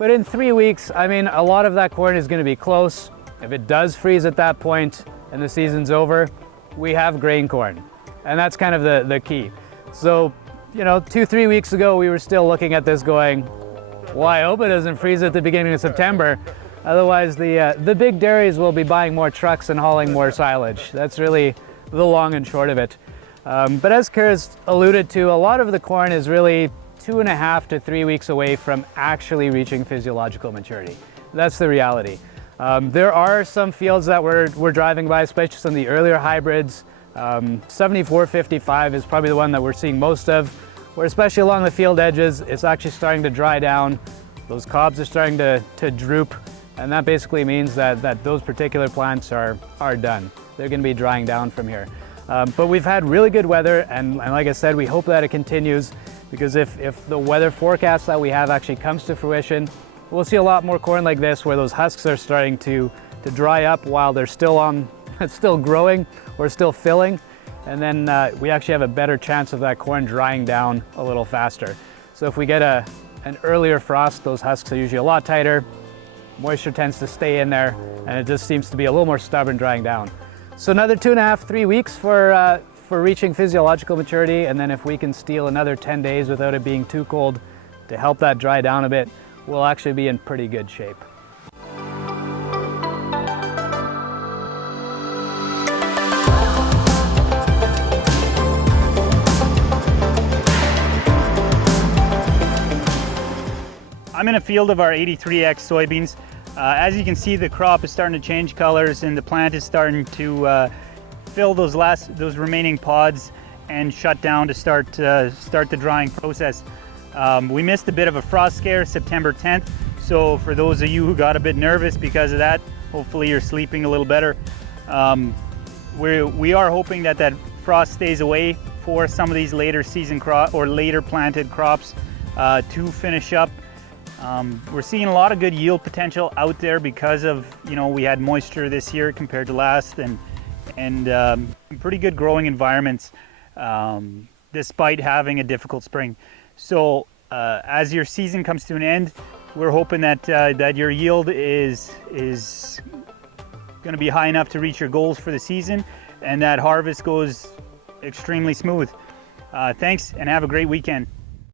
But in 3 weeks, I mean, a lot of that corn is going to be close. If it does freeze at that point and the season's over, we have grain corn. And that's kind of the key. So, you know, 2-3 weeks ago, we were still looking at this going, well, I hope it doesn't freeze at the beginning of September. Otherwise, the big dairies will be buying more trucks and hauling more silage. That's really the long and short of it. But as Kerr's alluded to, a lot of the corn is really 2.5 to 3 weeks away from actually reaching physiological maturity. That's the reality. There are some fields that we're driving by, especially some of the earlier hybrids. 7455 is probably the one that we're seeing most of, where especially along the field edges, it's actually starting to dry down. Those cobs are starting to droop, and that basically means that those particular plants are done. They're going to be drying down from here. But we've had really good weather, and like I said, we hope that it continues, because if the weather forecast that we have actually comes to fruition, we'll see a lot more corn like this, where those husks are starting to dry up while they're still growing or still filling, and then we actually have a better chance of that corn drying down a little faster. So if we get an earlier frost, those husks are usually a lot tighter, moisture tends to stay in there, and it just seems to be a little more stubborn drying down. So another 2.5-3 weeks for reaching physiological maturity, and then if we can steal another 10 days without it being too cold to help that dry down a bit, we'll actually be in pretty good shape. I'm in a field of our 83X soybeans. As you can see, the crop is starting to change colors and the plant is starting to fill those remaining pods and shut down to start the drying process. We missed a bit of a frost scare September 10th, so for those of you who got a bit nervous because of that, hopefully you're sleeping a little better. We are hoping that frost stays away for some of these later season or later planted crops to finish up. We're seeing a lot of good yield potential out there because of, you know, we had moisture this year compared to last, and pretty good growing environments despite having a difficult spring. So as your season comes to an end, we're hoping that your yield is going to be high enough to reach your goals for the season, and that harvest goes extremely smooth. Thanks, and have a great weekend.